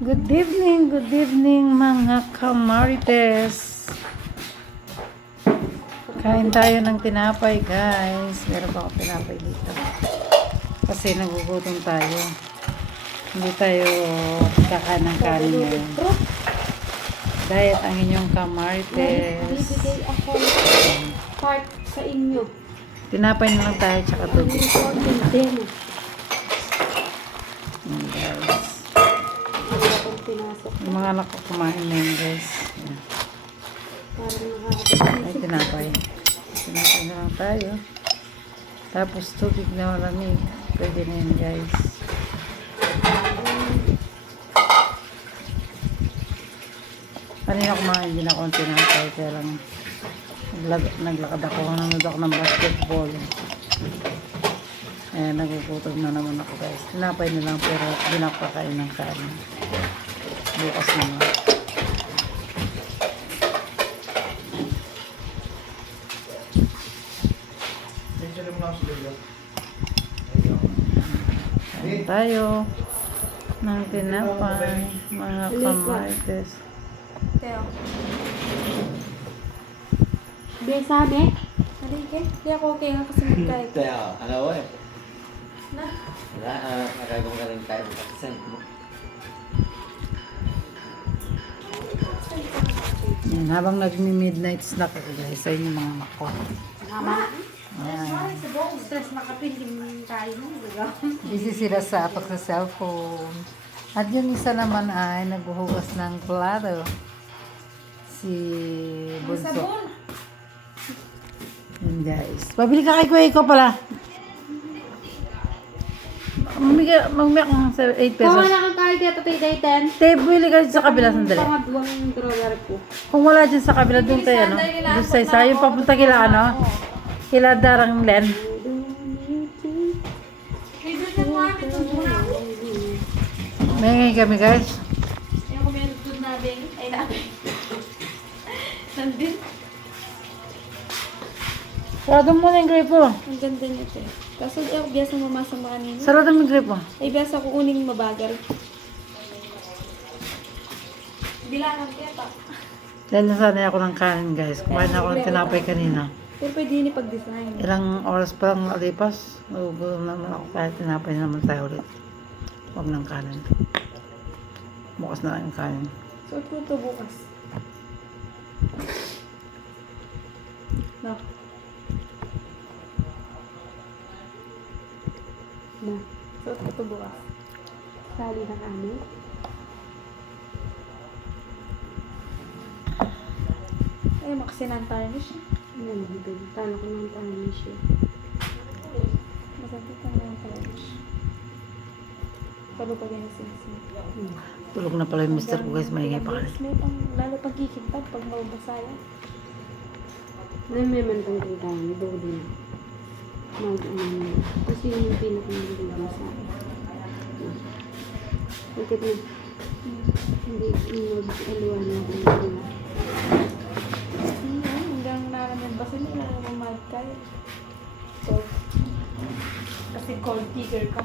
Good evening mga kamarites. Kain tayo ng tinapay guys. Meron pa ako tinapay dito. Kasi nagugutom tayo. Hindi tayo kakain ng kanin ngayon. Diet ang inyong kamarites. Bibigay ako part sa inyo. Tinapay na lang tayo tsaka tubig. Important din. Yan guys. Akong pinasok. Yung mga anak ko kumain na yun guys. Yan. Parang nakakapag-isip. Ay, tinapay. Tinapay na lang tayo. Tapos tubig na malamig. Pwede na yun guys. Kanina kumain din ako ng tinapay. Kaya lang naglakad ako. Nanood ako ng basketball. Eh, nagugutom na naman ako guys. Tinapay na lang pero hindi na ako kakain ng kanin. Bukas naman. Kain tayo ng tinapay, mga kamarites. Teo. Besame? Halike. Di ako okay nga kasi magkait. Kaya, ano eh. Na? Wala, nakagawin ka rin tayo. Send mo. Yan, habang nagmi-midnight snack ako guys, sa inyo mga mako. Tama. Ayan. Stress makapiling tayo mo. Busy sila sa atok sa cellphone. At yung isa naman ay nagbuhugas ng plato. Si Bunso. Yan guys. Pabili ka kay Kuya ko pala. Magmiyak ng 8 pesos. Kung wala kang kahit dito tayo dayten. Te, bili ka dyan sa kabila sandali. Pangadwang drawer ko. Kung wala dyan sa kabila, doon tayo, ano? Doon sa isa. Yung papunta kila, ano? Kila Darang Len. May ngayon kami, guys. Yung kumain doon namin. Ay namin. Nandun. Sarado mo na yung gripo. Ang ganda niya ito. Kaso yung biasa mamasa mo kanina. Sarado mo yung gripo. Ay biasa ko uning mabagal. Bilangan kaya pa. Dahil nasanay ako ng kanin, guys. Kumain ako ng tinapay kanina. Pero pwede yun ipag-design. Ilang oras pa lang alipas. Nagugutom naman ako. Kahit tinapay na naman tayo ulit. Huwag ng kanin. Bukas na lang yung kanin. Suot ko ito bukas. No. Na. Suot ko ito bukas. Sali ng amin. Ay, makasinan tarnish. Ano, talo ko ng tarnish. Masakit ka ng tarnish. Palo pa ganyan sinisip. Tulog na pala yung mister ko, guys. Maingay pa kanina. Lalo pag kikintag, pag mabasaya. May mantang kailangan, ito din. Kasi yung pinaka-magiging sa akin. Bakit na? Hindi, mag-aluan na ako nila. Hanggang naraman ba sila na mamad kayo? So, kasi cold digger ka.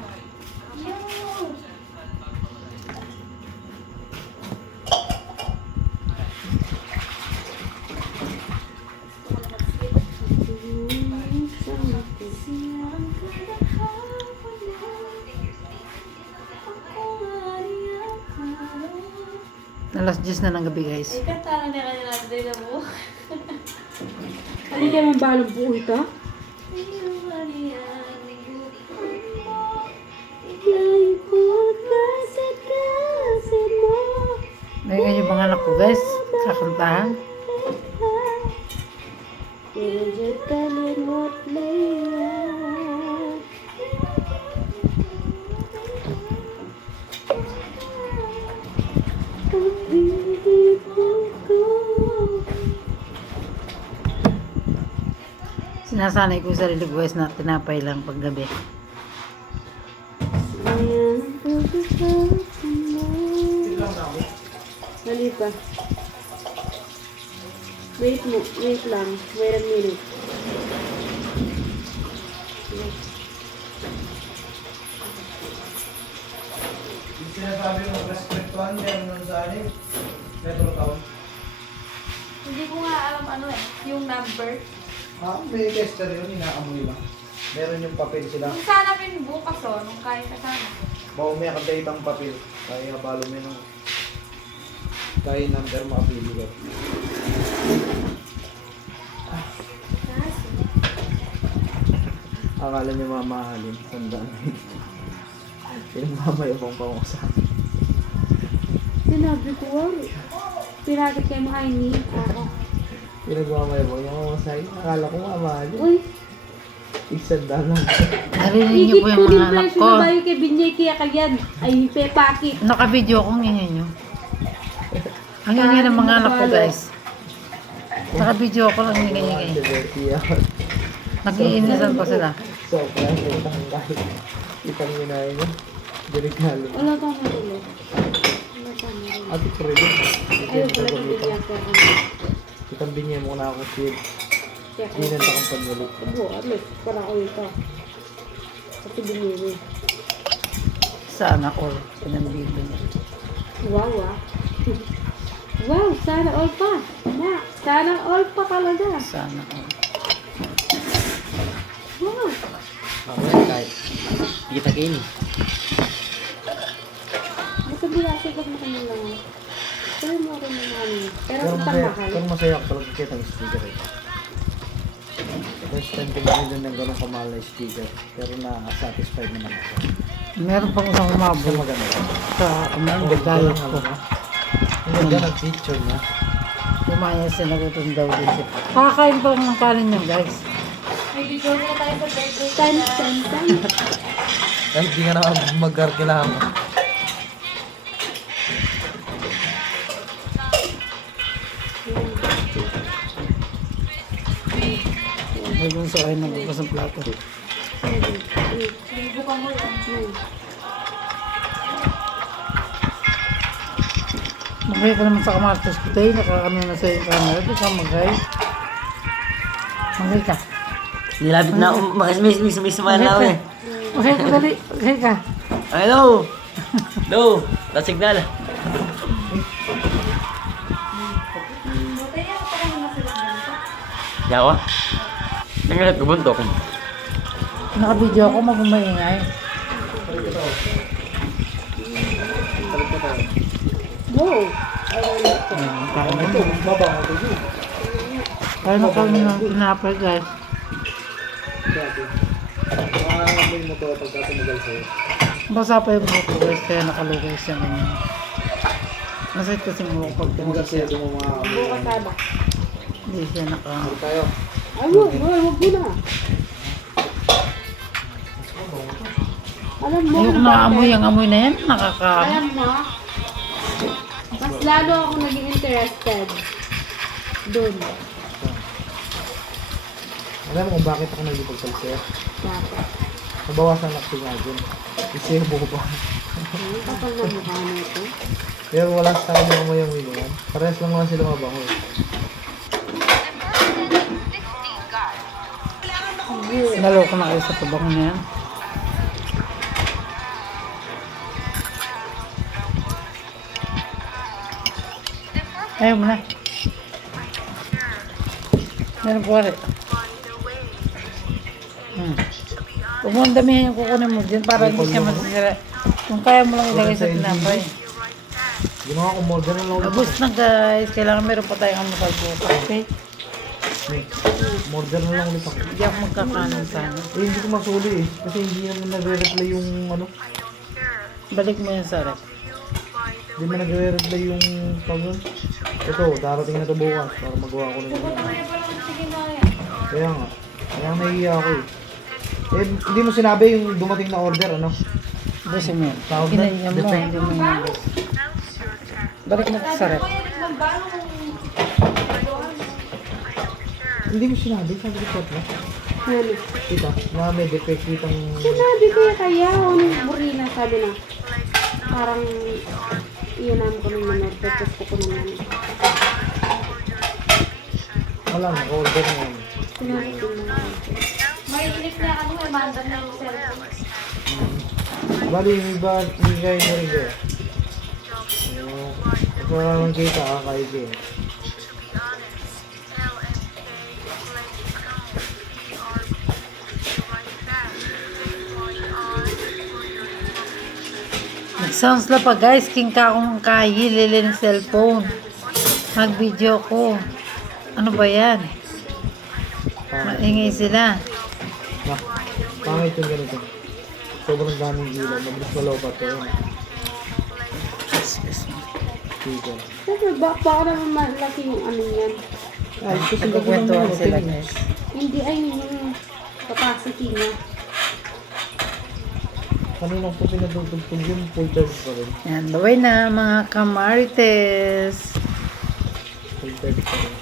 Alas 10 na ng gabi, guys. Ay, kanta na kanya natin din mo. Hindi ka naman balong buo ito? May ganyan yung mga anak ko, guys. Kakantahan. Medyo kalimot na yan. Sinasanay ko sa sarili ko, guys, na tinapay lang paggabi. Mali pa. Wait lang. Wait a minute. Sinasabi mo, respect 1, meron nun sa ano, Metro Town. Hindi ko nga alam ano eh, yung number. May tester yun, inaamoy lang. Meron yung papel sila. Kung sana bukas oh, nung kaya ka sana. Baka may kadaitang papel. Kaya balo mo nung kaya number makapili ka. Akala niyo mamahalin. Sandaan. Pinagmamayabang pa ako sa akin. Sinabi ko, pinakit kayo makainin. Ako. Pinagmamayabang yung mga sa akin. Akala ko mamahalin. Uy, Isandaan lang. Narinig niyo igit po ko yung din mga anak presyo ko. na ba yung kay Binyay kaya kayan? Ay, pepakit. Naka-video ko ngayon nyo. Ang hingi ng mga anak ko guys. Naka-video ko lang hingi. Nag-iinisan pa sila. So, kaya itang kahit itang ginaya niya. Delikalo. Wala kang matulog. Wala kang matulog. Ate ko rin. Ayaw ko lang yung bigyan ko. Itang binyan mo na ako shield. Kaya ko. Ginanta kang panulit. Abo, at least, para ko ito. Kasi binili. Sana all. Pinambili niya. Wow, ah. Wow, sana all pa. Na, sana all pa talaga. Sana all. Wow. Ako yan kahit. Hindi kita kainin. Basta bilasi ko na kami lang. Pero mo ako naman. Pero Pero kung masaya, tamahal. pero masaya ako talaga kita ng speaker eh. First time ko marinig ng ganong kamahal na speaker. Pero na-satisfied naman ako. Meron pang isang Pero umabot maganda. sa diet ko. Ang ganda ng picture niya. Kumaya siya nagutom daw din siya. Kakain pa lang ng kanin niya guys. May video na tayo sa birthday Time, niya. time, time. Kahit di ka na mag-garkilahan mo. May dun sa kain nagbukas ng plato. Libo ka mo yan. Magay ka naman sa kamatos ko tayo. Nakakano na sa yung camera. Di ka magay. Magay ka. Nilapit na ako. Miss man Magay na ako ka. eh. Magay ka dali. Magay ka. Hello! Hello! La signal. Buti yan, pa ka naman sila ganito. Yawa. Nangalat ko buntok. Naka-video ako mag-umaingay. Wow. Ito, mabango ito yun. Kaya na kami ng tinapay guys. Dati. Makakamoy mo ito pagka tumagal sa'yo. Basa pa yung buhok ko guys. Kaya nakalugay siya ganyan. Masakit kasi yung buhok pag Tumagal tumugas sa'yo, siya. dumamakamoy. Bukas sana. Hindi siya naka... Ano tayo? Ay, wag mo na. Alam mo, Ayoko kung na amoy. bakit? Ang amoy na yan. Nakaka... Alam mo, mas lalo ako naging interested doon. Alam mo kung bakit ako nagipagsalsaya? Bakit? Nabawasan ako nga dun. Isebo ba? Ang kapal na mukha nito. Pero wala sa akin yung amoy yan. Parehas lang naman sila mabango eh. Naloko na kayo sa tabang niya. Ayaw mo na. Meron po rin. Huwag mo ang damihan yung kukunin mo dyan para hindi siya masisira. Kung kaya mo lang ilagay sa tinapay. Ginawa ko more than lang ulit. Abos na guys. Kailangan meron pa tayong amusal po. Okay? More than lang ulit ako. Hindi ako magkakanan sana. Eh, hindi ko masuli eh. Kasi hindi naman nagre-reply yung ano. Balik mo yan sa rep. Hindi naman nagre-reply yung pag ito, darating na ito bukas para magawa ko na yun. Kaya pala sige na yan. Kaya nga. Kaya nahihiya ako eh. Eh, hindi mo sinabi yung dumating na order, ano? Busin mo yan. Tawag na? Kinaiyan mo. Defect. Hindi mo yung bus. Balik mo sa rep. Kuya, nagbalo kung... Hindi mo sinabi, sabi ko na. Ano? Kita, na may defect ditang... Sinabi ko kaya, anong burina sabi na. Parang, iyan naman ko ng manor, tapos ko naman. Wala na, order na yan. Sinabi ko na. May inip na ano, may mandan na yung cellphone. Bali, yung iba, hindi kayo na rin kayo. Wala nang kita kakaibig. Nag-sounds la pa guys, king ka akong kahilili ng cellphone. Mag-video ko. Ano ba yan? Maingay sila. Nah, pangit yung ganito. Sobrang daming ilaw. Mabilis malobat ko yun. Sige. Kasi baka naman malaki yung ano yan. Ay, kasi Nagkukwentuhan sila guys. Hindi ay yung capacity niya. Kanina ko pinatutugtog yung full charge pa rin. Yan, baway na mga kamarites. Full charge pa rin.